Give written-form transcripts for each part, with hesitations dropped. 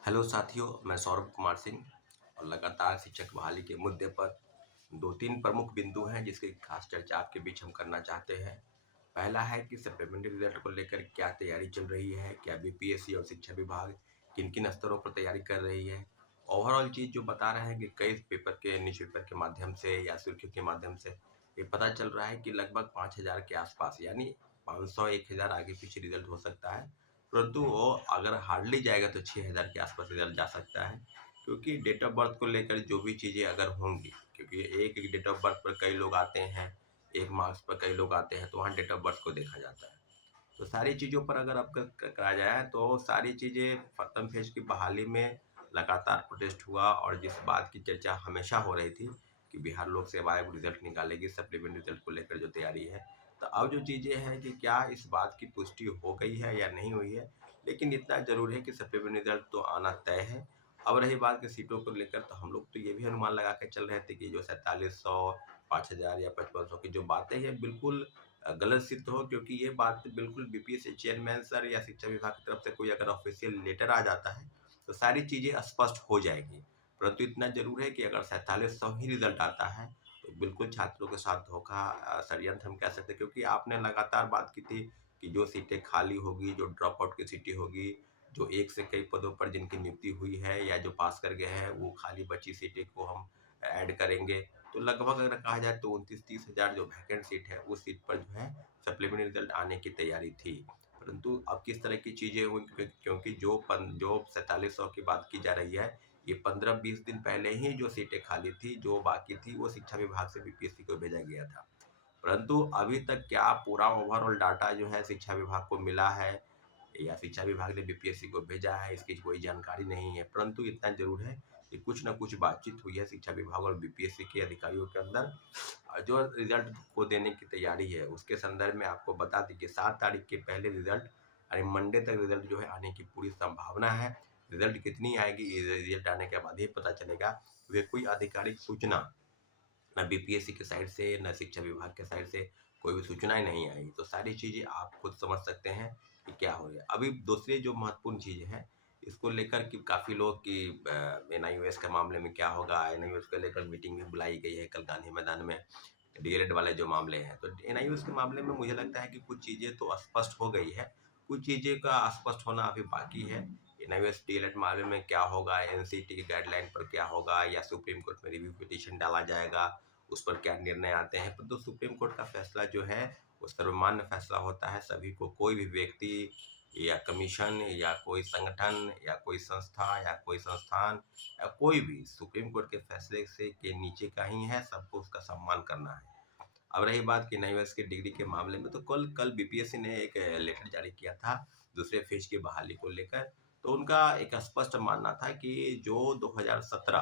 Hello साथियों, मैं सौरभ कुमार सिंह और लगातार शिक्षक बहाली के मुद्दे पर 2-3 प्रमुख बिंदु हैं जिसकी खास चर्चा आपके बीच हम करना चाहते हैं। पहला है कि सप्लीमेंट्री रिजल्ट को लेकर क्या तैयारी चल रही है, क्या बीपीएससी और शिक्षा विभाग किन-किन स्तरों पर तैयारी कर रही है। ओवरऑल चीज़ जो बता रहे हैं कि कई पेपर के न्यूज़पेपर के माध्यम से या सुर्खियों के माध्यम से ये पता चल रहा है कि लगभग 5000 के आसपास यानी 500-1000 आगे पीछे रिजल्ट हो सकता है। परंतु वो अगर हार्डली जाएगा तो 6000 के आसपास रिजल्ट जा सकता है, क्योंकि डेट ऑफ बर्थ को लेकर जो भी चीज़ें अगर होंगी, क्योंकि एक डेट ऑफ बर्थ पर कई लोग आते हैं, एक मार्क्स पर कई लोग आते हैं, तो वहाँ डेट ऑफ बर्थ को देखा जाता है। तो सारी चीज़ों पर अगर अब करा जाए तो सारी चीज़ें प्रथम फेज की बहाली में लगातार प्रोटेस्ट हुआ और जिस बात की चर्चा हमेशा हो रही थी कि बिहार लोक सेवा आयोग रिजल्ट निकालेगी, सप्लीमेंट्री रिजल्ट को लेकर जो तैयारी है, तो अब जो चीज़ें हैं कि क्या इस बात की पुष्टि हो गई है या नहीं हुई है, लेकिन इतना ज़रूर है कि सप्लीमेंट्री रिजल्ट तो आना तय है। अब रही बात कि सीटों को लेकर, तो हम लोग तो ये भी अनुमान लगा के चल रहे थे कि जो 4700, 5000 या 5500 की जो बातें हैं बिल्कुल गलत सिद्ध हो, क्योंकि ये बात बिल्कुल बीपीएससी चेयरमैन सर या शिक्षा विभाग की तरफ से कोई अगर ऑफिशियल लेटर आ जाता है तो सारी चीज़ें स्पष्ट हो जाएगी। परंतु इतना ज़रूर है कि अगर 4700 ही रिजल्ट आता है तो बिल्कुल छात्रों के साथ धोखा, षड्यंत्र हम कह सकते हैं, क्योंकि आपने लगातार बात की थी कि जो सीटें खाली होगी, जो ड्रॉप आउट की सीटें होगी, जो एक से कई पदों पर जिनकी नियुक्ति हुई है या जो पास कर गए हैं, वो खाली बची सीटें को हम ऐड करेंगे। तो लगभग अगर कहा जाए तो 29-30 हज़ार जो वैकेंट सीट है, उस सीट पर जो है सप्लीमेंट्री रिजल्ट आने की तैयारी थी। परंतु अब किस तरह की चीज़ें हुई, क्योंकि जो 4700 की बात की जा रही है, ये 15-20 दिन पहले ही जो सीटें खाली थी, जो बाकी थी, वो शिक्षा विभाग से बीपीएससी को भेजा गया था। परंतु अभी तक क्या पूरा ओवरऑल डाटा जो है शिक्षा विभाग को मिला है या शिक्षा विभाग ने बीपीएससी को भेजा है, इसकी कोई जानकारी नहीं है। परंतु इतना ज़रूर है कि कुछ न कुछ बातचीत हुई है शिक्षा विभाग और बीपीएससी के अधिकारियों के अंदर। जो रिजल्ट को देने की तैयारी है, उसके संदर्भ में आपको बता दें कि 7 तारीख के पहले रिजल्ट यानी मंडे तक रिजल्ट जो है आने की पूरी संभावना है। रिजल्ट कितनी आएगी, ये रिजल्ट आने के बाद ही पता चलेगा। वे कोई आधिकारिक सूचना ना बीपीएससी के साइड से, ना शिक्षा विभाग के साइड से कोई भी सूचनाएँ नहीं आई। तो सारी चीज़ें आप खुद समझ सकते हैं कि क्या हो रहा है। अभी दूसरी जो महत्वपूर्ण चीज़ है, इसको लेकर कि काफ़ी लोग कि एनआईओएस के मामले में क्या होगा, एनआईओएस को लेकर मीटिंग भी बुलाई गई है कल गांधी मैदान में, डीएलएड वाले जो मामले हैं। तो एनआईओएस के मामले में मुझे लगता है कि कुछ चीज़ें तो स्पष्ट हो गई है, कुछ चीज़ें का स्पष्ट होना अभी बाकी है। एनआईओएस डीएलएड मामले में क्या होगा, एनसीईटी की गाइडलाइन पर क्या होगा, या सुप्रीम कोर्ट में रिव्यू पिटीशन डाला जाएगा, उस पर क्या निर्णय आते हैं। तो सुप्रीम कोर्ट का फैसला जो है वो सर्वमान्य फैसला होता है। सभी को, कोई भी व्यक्ति या कमीशन या कोई संगठन या कोई संस्था या कोई संस्थान या कोई भी सुप्रीम कोर्ट के फैसले से के नीचे का ही है, सबको उसका सम्मान करना है। अब रही बात कि न्यूएस की डिग्री के मामले में, तो कल कल बीपीएससी ने एक लेटर जारी किया था दूसरे फेज की बहाली को लेकर। तो उनका एक स्पष्ट मानना था कि जो 2017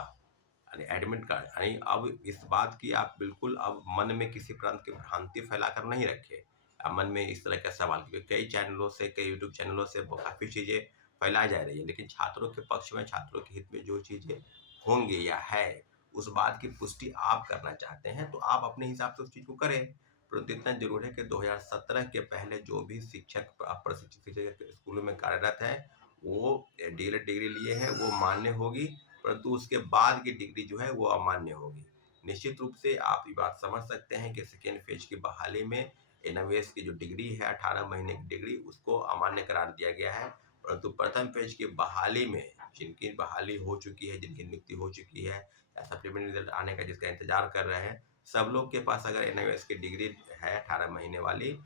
यानी एडमिट कार्ड, यानी अब इस बात की आप बिल्कुल अब मन में किसी प्रकार की भ्रांति फैलाकर नहीं रखें। मन में इस तरह का सवाल, क्योंकि कई चैनलों से, कई यूट्यूब चैनलों से काफ़ी चीज़ें फैलाई जा रही है, लेकिन छात्रों के पक्ष में, छात्रों के हित में जो चीज़ें होंगी या है, उस बात की पुष्टि आप करना चाहते हैं, तो आप अपने हिसाब से उस चीज़ को करें। परंतु इतना ज़रूर है कि 2017 के पहले जो भी शिक्षक, प्रशिक्षित शिक्षक स्कूलों में कार्यरत हैं, वो डीएलएड डिग्री लिए हैं, वो मान्य होगी। परंतु उसके बाद की डिग्री जो है वो अमान्य होगी। निश्चित रूप से आप ये बात समझ सकते हैं कि सेकेंड फेज की बहाली में एनएमएस की जो डिग्री है, 18 महीने की डिग्री, उसको अमान्य करार दिया गया है। परंतु प्रथम फेज की बहाली में जिनकी बहाली हो चुकी है, जिनकी नियुक्ति हो चुकी है या सप्लीमेंट्री रिजल्ट आने का जिसका इंतजार कर रहे हैं, सब लोग के पास अगर एनएमएस की डिग्री है 18 महीने वाली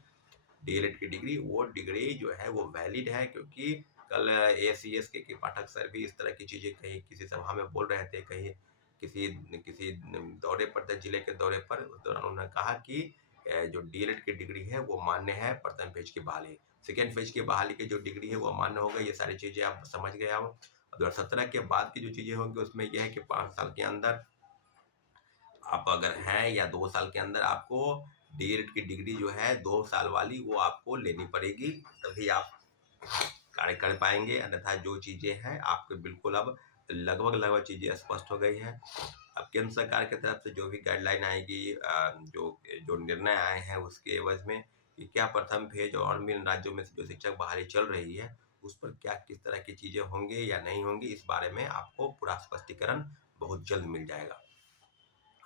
डीएलएड की डिग्री, वो डिग्री जो है वो वैलिड है। क्योंकि कल एसीएस के पाठक सर भी इस तरह की चीज़ें कहीं किसी सभा में बोल रहे थे, कहीं किसी किसी दौरे पर थे, जिले के दौरे पर, उस दौरान उन्होंने कहा कि जो डीएलएड की डिग्री है वो मान्य है प्रथम फेज की बहाली। सेकेंड फेज की बहाली की जो डिग्री है वो अमान्य हो गई। ये सारी चीज़ें आप समझ गए। अब 2017 के बाद की जो चीज़ें होंगी उसमें यह है कि 5 साल के अंदर आप अगर हैं, या 2 साल के अंदर आपको डीएलएड की डिग्री जो है 2 साल वाली वो आपको लेनी पड़ेगी, तभी आप कार्य कर पाएंगे। अन्यथा जो चीज़ें हैं आपके बिल्कुल अब लगभग लगभग चीज़ें स्पष्ट हो गई हैं। अब केंद्र सरकार की तरफ से जो भी गाइडलाइन आएगी, जो जो निर्णय आए हैं उसके एवज में कि क्या प्रथम फेज और अन्य राज्यों में जो शिक्षक बहाली चल रही है उस पर क्या किस तरह की चीज़ें होंगे या नहीं होंगी, इस बारे में आपको पूरा स्पष्टीकरण बहुत जल्द मिल जाएगा।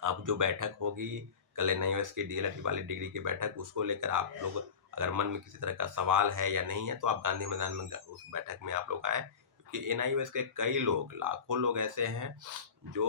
अब जो बैठक होगी कल एनआईओएस की डीएलएड वाली डिग्री की बैठक, उसको लेकर आप लोग अगर मन में किसी तरह का सवाल है या नहीं है तो आप गांधी मैदान में उस बैठक में आप लोग आए, क्योंकि एनआईओएस के कई लोग, लाखों लोग ऐसे हैं जो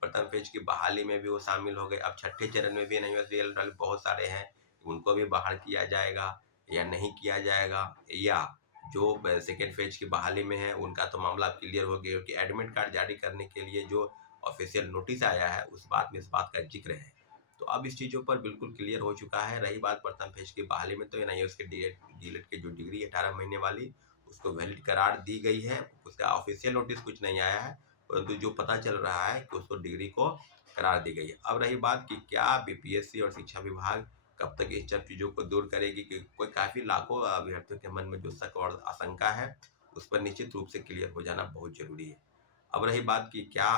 प्रथम फेज की बहाली में भी वो शामिल हो गए। अब छठे चरण में भी एनआईओएस डीएलएड वाले बहुत सारे हैं, उनको भी बहाल किया जाएगा या नहीं किया जाएगा, या जो सेकेंड फेज की बहाली में है उनका तो मामला क्लियर हो गया, क्योंकि एडमिट कार्ड जारी करने के लिए जो ऑफिशियल नोटिस आया है उस बात में इस बात का जिक्र है। तो अब इस चीज़ों पर बिल्कुल क्लियर हो चुका है। रही बात प्रथम फेज की बहाली में, तो एनआईओएस के डीएलएड की जो डिग्री 18 महीने वाली, उसको वैलिड करार दी गई है। उसका ऑफिशियल नोटिस कुछ नहीं आया है, परंतु जो पता चल रहा है कि उसको डिग्री को करार दी गई है। अब रही बात कि क्या बीपीएससी और शिक्षा विभाग कब तक इन सब चीज़ों को दूर करेगी, कि कोई काफ़ी लाखों अभ्यर्थियों के मन में जो शक और आशंका है उस पर निश्चित रूप से क्लियर हो जाना बहुत जरूरी है। अब रही बात कि क्या,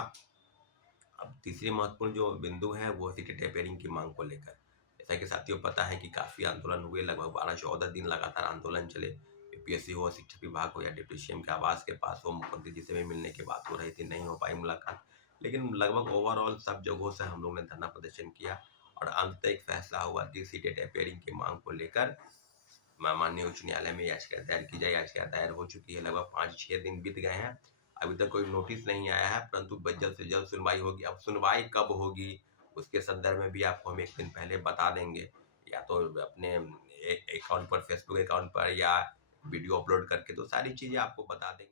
अब तीसरी महत्वपूर्ण जो बिंदु है वो सीटेट टेपरिंग की मांग को लेकर। जैसा कि साथियों पता है कि काफ़ी आंदोलन हुए, लगभग 12-14 दिन लगातार आंदोलन चले। यूपीएससी हो, शिक्षा विभाग हो या डिप्टी सीएम के आवास के पास हो, मुख्यमंत्री जी से भी मिलने की बात हो रही थी, नहीं हो पाई मुलाकात। लेकिन लगभग ओवरऑल सब जगहों से हम लोग ने धरना प्रदर्शन किया और अंत एक फैसला हुआ कि सीटेट टेपरिंग की मांग को लेकर माननीय उच्च न्यायालय में याचिका दायर की जाए। याचिका दायर हो चुकी है, लगभग 5-6 दिन बीत गए हैं, अभी तक कोई नोटिस नहीं आया है, परंतु जल्द से जल्द सुनवाई होगी। अब सुनवाई कब होगी उसके संदर्भ में भी आपको हम एक दिन पहले बता देंगे, या तो अपने अकाउंट पर, फेसबुक अकाउंट पर, या वीडियो अपलोड करके, तो सारी चीज़ें आपको बता देंगे।